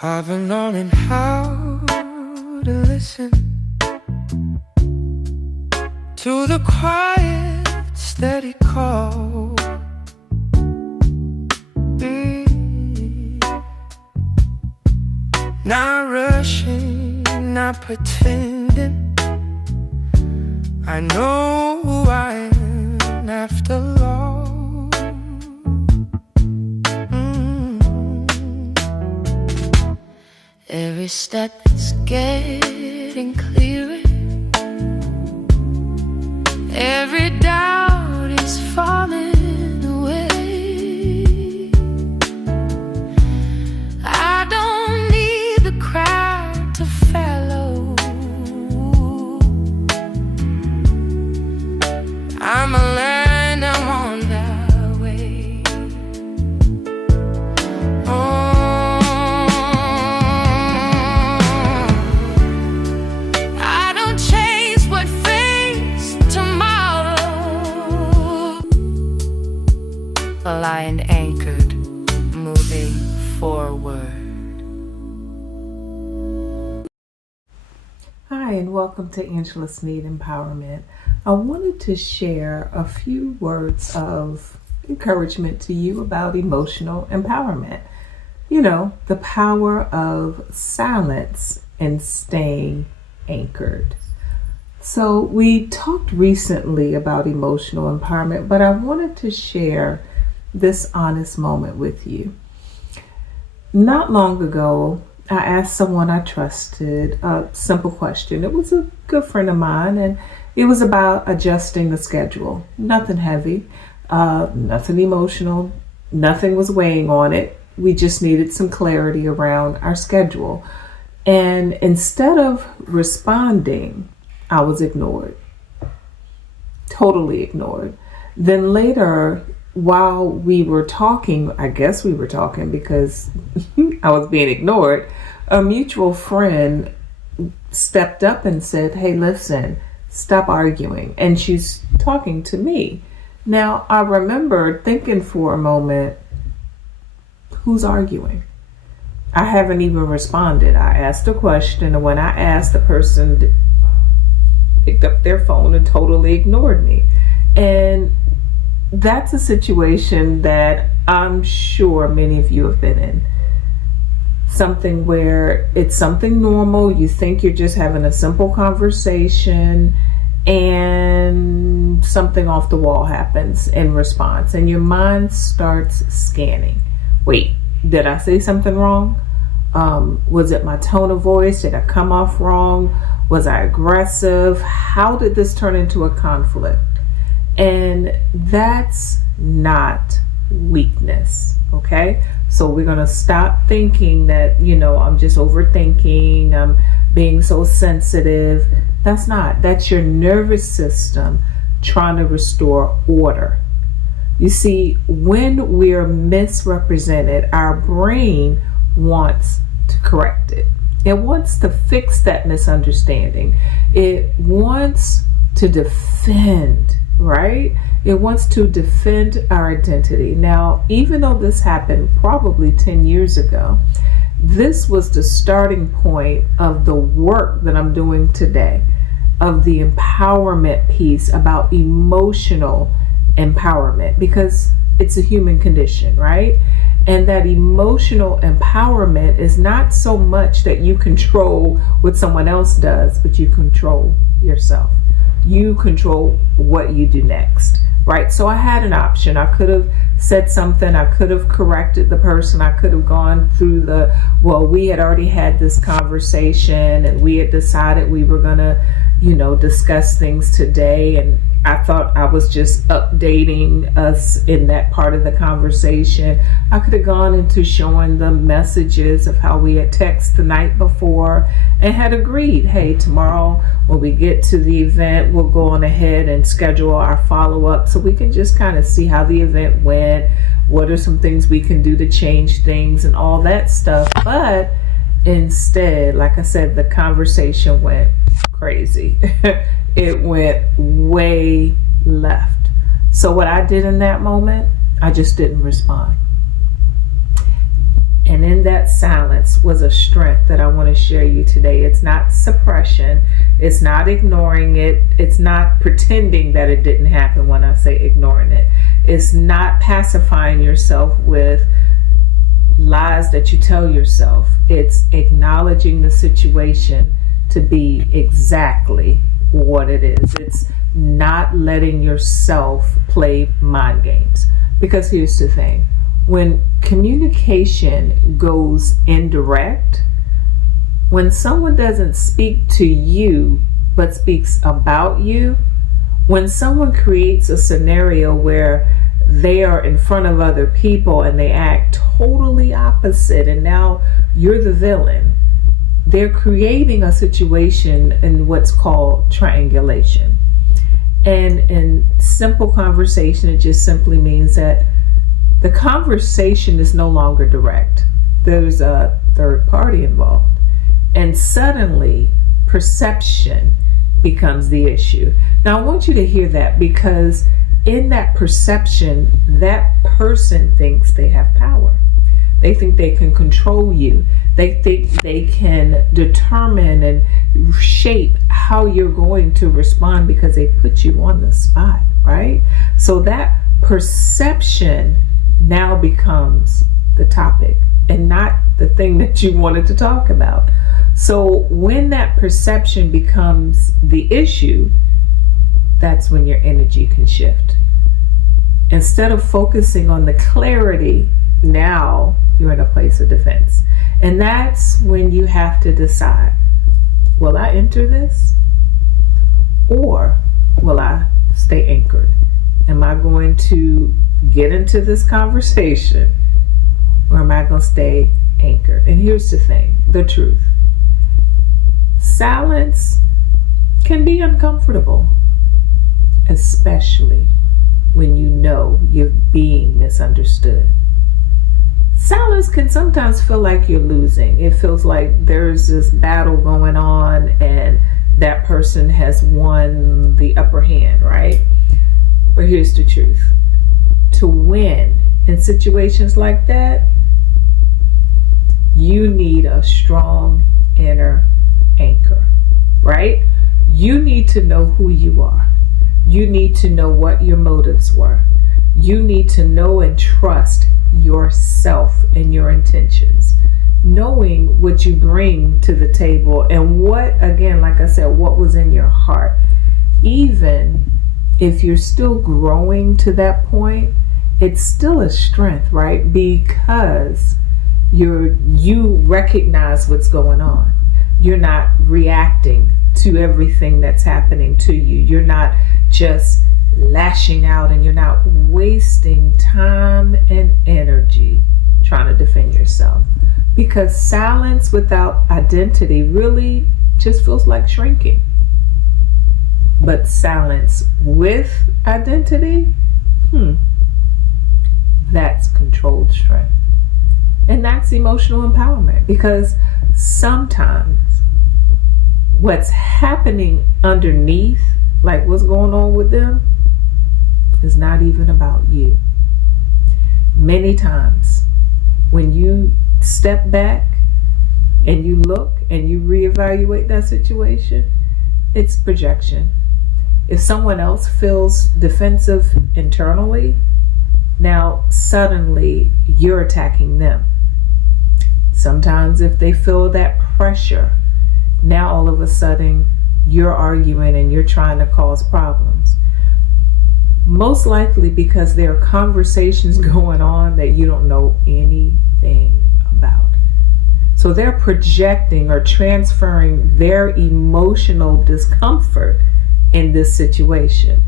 I've been learning how to listen to the quiet, steady call. Not rushing, not pretending. I know who I am after all. Every step is getting clearer. Every doubt is falling away. I don't need the crowd to follow. I'm a land, I'm on the way. I don't chase what fades tomorrow. Lying anchored, moving forward. Hi, and welcome to Angela Sneed Empowerment. I wanted to share a few words of encouragement to you about emotional empowerment. You know, the power of silence and staying anchored. So we talked recently about emotional empowerment, but I wanted to share this honest moment with you. Not long ago, I asked someone I trusted a simple question. It was a good friend of mine, and it was about adjusting the schedule. Nothing heavy, nothing emotional, nothing was weighing on it. We just needed some clarity around our schedule. And instead of responding, I was ignored, totally ignored. Then later, while we were talking, I guess we were talking because I was being ignored, a mutual friend stepped up and said, "Hey, listen, stop arguing." And she's talking to me. Now, I remember thinking for a moment, who's arguing? I haven't even responded. I asked a question, and when I asked, the person picked up their phone and totally ignored me. And that's a situation that I'm sure many of you have been in. Something where it's something normal. You think you're just having a simple conversation and something off the wall happens in response, and your mind starts scanning. Wait, did I say something wrong? Was it my tone of voice? Did I come off wrong? Was I aggressive? How did this turn into a conflict? And that's not weakness, okay? So we're going to stop thinking that, I'm just overthinking, I'm being so sensitive. That's not. That's your nervous system trying to restore order. You see, when we're misrepresented, our brain wants to correct it. It wants to fix that misunderstanding. It wants to defend, right? It wants to defend our identity. Now, even though this happened probably 10 years ago, this was the starting point of the work that I'm doing today, of the empowerment piece about emotional empowerment, because it's a human condition, right? And that emotional empowerment is not so much that you control what someone else does, but you control yourself. You control what you do next, right? So I had an option. I could have said something. I could have corrected the person. I could have gone through we had already had this conversation and we had decided we were going to, discuss things today. And I thought I was just updating us in that part of the conversation. I could have gone into showing the messages of how we had texted the night before and had agreed, hey, tomorrow when we get to the event, we'll go on ahead and schedule our follow-up so we can just kind of see how the event went, what are some things we can do to change things and all that stuff. But instead, like I said, the conversation went crazy. It went way left. So what I did in that moment, I just didn't respond. And in that silence was a strength that I want to share you today. It's not suppression. It's not ignoring it. It's not pretending that it didn't happen when I say ignoring it. It's not pacifying yourself with lies that you tell yourself. It's acknowledging the situation to be exactly what it is. It's not letting yourself play mind games. Because here's the thing. When communication goes indirect, when someone doesn't speak to you but speaks about you, when someone creates a scenario where they are in front of other people and they act totally opposite and now you're the villain, they're creating a situation in what's called triangulation. And in simple conversation, it just simply means that the conversation is no longer direct. There's a third party involved. And suddenly, perception becomes the issue. Now, I want you to hear that, because in that perception, that person thinks they have power. They think they can control you. They think they can determine and shape how you're going to respond because they put you on the spot, right? So that perception now becomes the topic and not the thing that you wanted to talk about. So when that perception becomes the issue, that's when your energy can shift. Instead of focusing on the clarity, now you're in a place of defense. And that's when you have to decide, will I enter this? Or will I stay anchored? Am I going to get into this conversation, or am I going to stay anchored? And here's the thing, the truth. Silence can be uncomfortable, especially when you know you're being misunderstood. Silence can sometimes feel like you're losing. It feels like there's this battle going on and that person has won the upper hand, right? But here's the truth. To win in situations like that, you need a strong inner anchor, right? You need to know who you are. You need to know what your motives were. You need to know and trust yourself and your intentions. Knowing what you bring to the table and what, again, like I said, what was in your heart. Even if you're still growing to that point, it's still a strength, right? Because you recognize what's going on. You're not reacting to everything that's happening to you. You're not just lashing out, and you're not wasting time and energy trying to defend yourself. Because silence without identity really just feels like shrinking. But silence with identity, that's controlled strength. And that's emotional empowerment, because sometimes what's happening underneath, like what's going on with them, is not even about you. Many times when you step back and you look and you reevaluate that situation, it's projection. If someone else feels defensive internally, now suddenly you're attacking them. Sometimes if they feel that pressure, now all of a sudden you're arguing and you're trying to cause problems. Most likely because there are conversations going on that you don't know anything about. So they're projecting or transferring their emotional discomfort in this situation.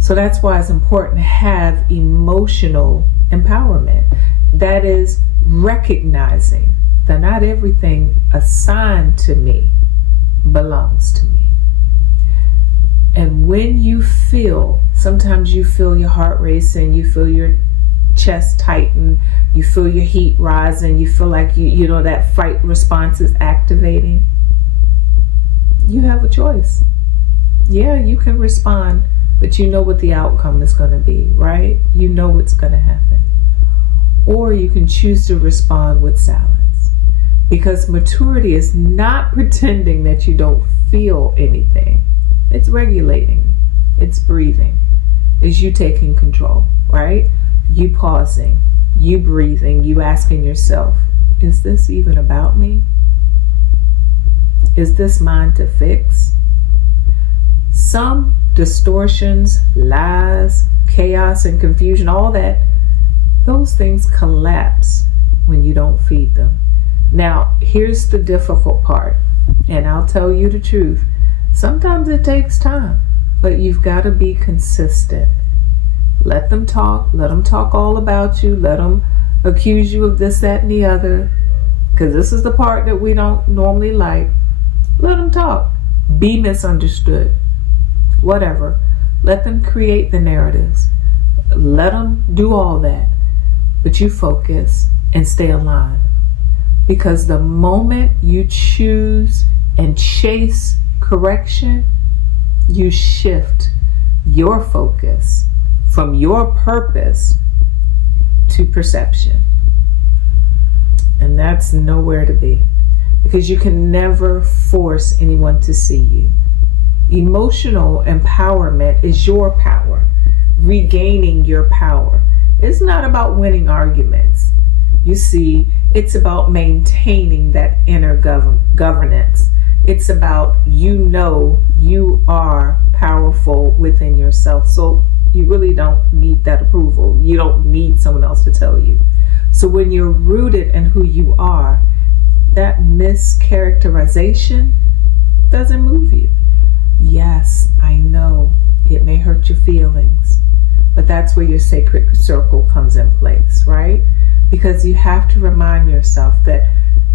So that's why it's important to have emotional empowerment. That is recognizing that not everything assigned to me belongs to me. And when you feel, sometimes you feel your heart racing, you feel your chest tighten, you feel your heat rising, you feel like you know that fight response is activating. You have a choice. Yeah, you can respond, but you know what the outcome is going to be, right? You know what's going to happen. or you can choose to respond with silence. Because maturity is not pretending that you don't feel anything. It's regulating. It's breathing. It's you taking control, right? You pausing, you breathing, you asking yourself, is this even about me? Is this mine to fix? Some distortions, lies, chaos, and confusion, all that, those things collapse when you don't feed them. Now, here's the difficult part, and I'll tell you the truth. Sometimes it takes time, but you've got to be consistent. Let them talk all about you, let them accuse you of this, that, and the other, because this is the part that we don't normally like. Let them talk. Be misunderstood. Whatever. Let them create the narratives. Let them do all that. But you focus and stay aligned. Because the moment you choose and chase correction, you shift your focus from your purpose to perception. And that's nowhere to be. Because you can never force anyone to see you. Emotional empowerment is your power, regaining your power. It's not about winning arguments. You see, it's about maintaining that inner governance. It's about you are powerful within yourself. So you really don't need that approval. You don't need someone else to tell you. So when you're rooted in who you are, that mischaracterization doesn't move you. Yes, I know it may hurt your feelings, but that's where your sacred circle comes in place, right? Because you have to remind yourself that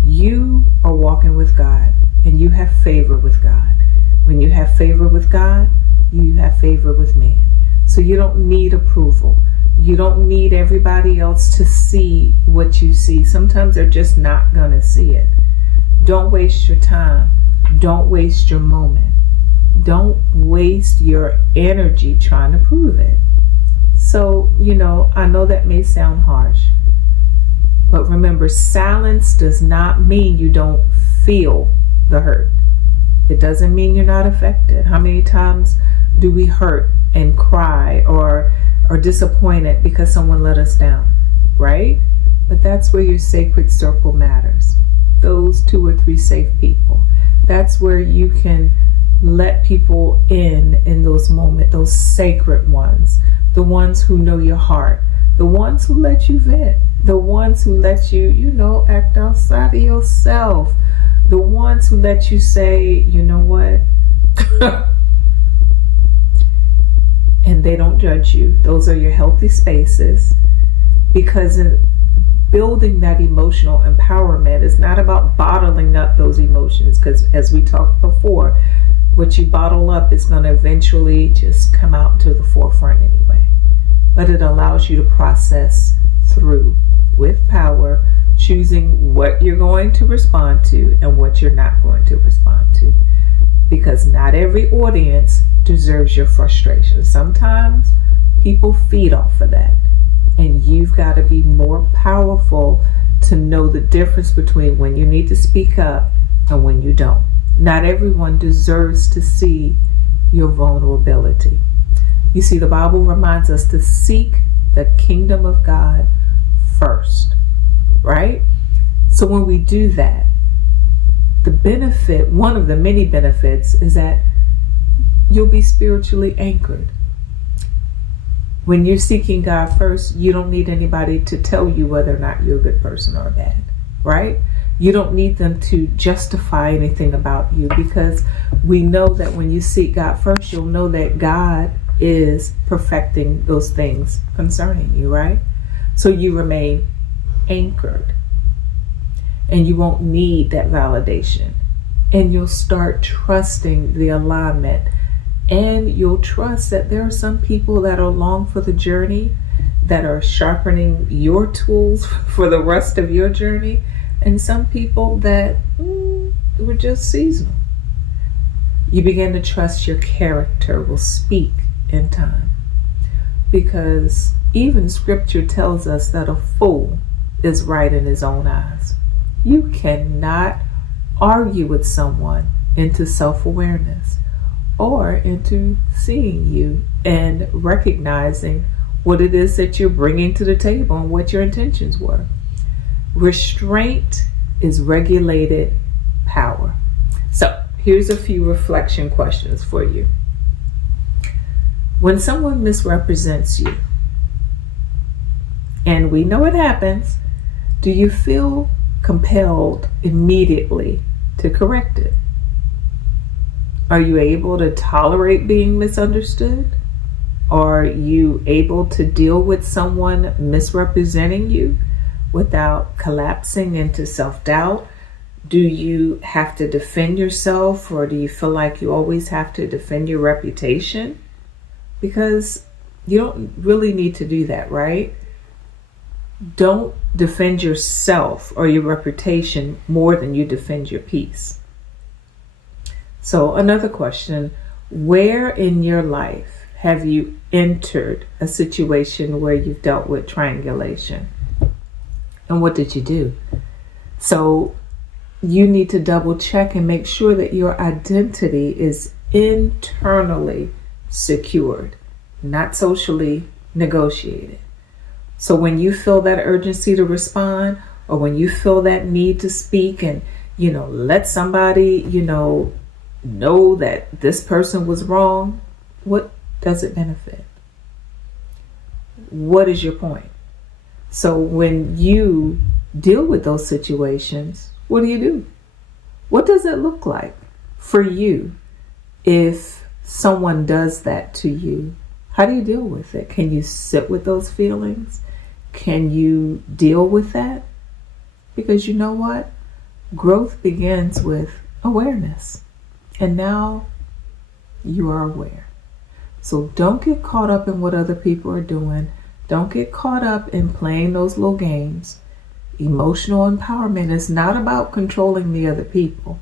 you are walking with God and you have favor with God. When you have favor with God, you have favor with man. So you don't need approval. You don't need everybody else to see what you see. Sometimes they're just not going to see it. Don't waste your time. Don't waste your moment. Don't waste your energy trying to prove it. So, I know that may sound harsh, but remember, silence does not mean you don't feel the hurt. It doesn't mean you're not affected. How many times do we hurt and cry or are disappointed because someone let us down, right? But that's where your sacred circle matters. Those 2 or 3 safe people. That's where you can let people in those moments, those sacred ones, the ones who know your heart, the ones who let you vent, the ones who let you, act outside of yourself, the ones who let you say, you know what? And they don't judge you. Those are your healthy spaces, because in building that emotional empowerment is not about bottling up those emotions, because as we talked before, what you bottle up is going to eventually just come out to the forefront anyway. But it allows you to process through with power, choosing what you're going to respond to and what you're not going to respond to. Because not every audience deserves your frustration. Sometimes people feed off of that. And you've got to be more powerful to know the difference between when you need to speak up and when you don't. Not everyone deserves to see your vulnerability. You see, the Bible reminds us to seek the kingdom of God first, right? So when we do that, the benefit, one of the many benefits, is that you'll be spiritually anchored. When you're seeking God first, you don't need anybody to tell you whether or not you're a good person or a bad, right? You don't need them to justify anything about you, because we know that when you seek God first, you'll know that God is perfecting those things concerning you, right? So you remain anchored, and you won't need that validation, and you'll start trusting the alignment, and you'll trust that there are some people that are along for the journey, that are sharpening your tools for the rest of your journey, and some people that were just seasonal. You begin to trust your character will speak in time, because Even scripture tells us that a fool is right in his own eyes. You cannot argue with someone into self-awareness or into seeing you and recognizing what it is that you're bringing to the table and what your intentions were. Restraint is regulated power. So here's a few reflection questions for you. When someone misrepresents you, and we know it happens, do you feel compelled immediately to correct it? Are you able to tolerate being misunderstood? Are you able to deal with someone misrepresenting you without collapsing into self-doubt? Do you have to defend yourself, or do you feel like you always have to defend your reputation? Because you don't really need to do that, right? Don't defend yourself or your reputation more than you defend your peace. So another question, where in your life have you entered a situation where you've dealt with triangulation? And what did you do? So you need to double check and make sure that your identity is internally secured, not socially negotiated. So when you feel that urgency to respond, or when you feel that need to speak and, let somebody, know that this person was wrong, what does it benefit? What is your point? So when you deal with those situations, what do? What does it look like for you if someone does that to you? How do you deal with it? Can you sit with those feelings? Can you deal with that? Because you know what? Growth begins with awareness. And now you are aware. So don't get caught up in what other people are doing. Don't get caught up in playing those little games. Emotional empowerment is not about controlling the other people.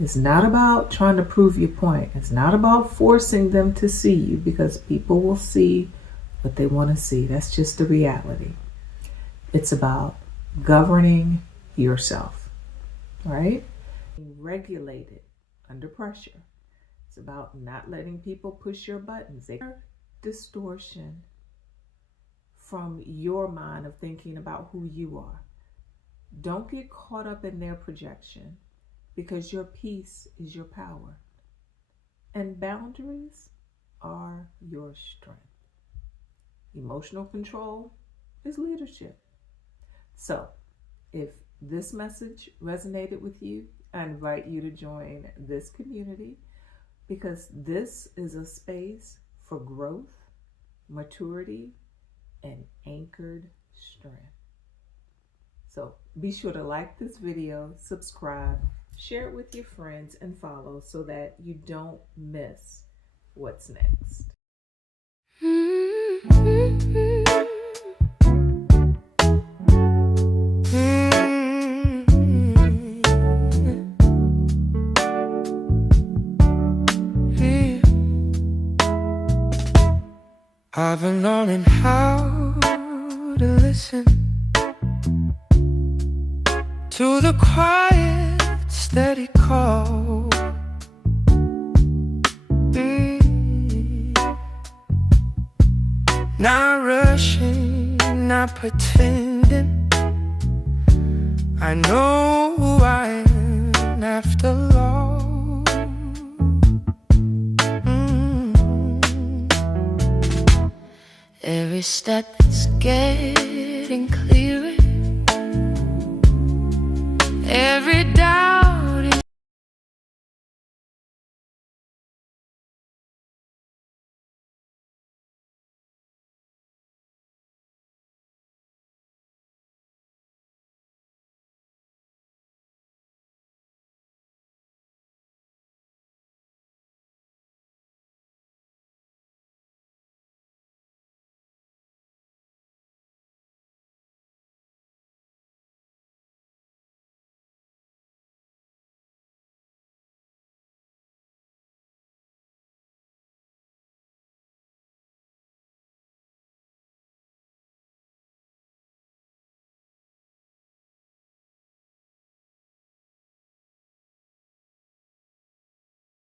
It's not about trying to prove your point. It's not about forcing them to see you, because people will see what they want to see. That's just the reality. It's about governing yourself, right? Being regulated under pressure. It's about not letting people push your buttons. Distortion from your mind of thinking about who you are. Don't get caught up in their projection, because your peace is your power. And boundaries are your strength. Emotional control is leadership. So, if this message resonated with you, I invite you to join this community, because this is a space for growth, maturity, and anchored strength. So be sure to like this video, subscribe, share it with your friends, and follow so that you don't miss what's next. I've been learning how to listen to the quiet, steady call. Not rushing, not pretending. I know who I am after all. Every step is getting clearer.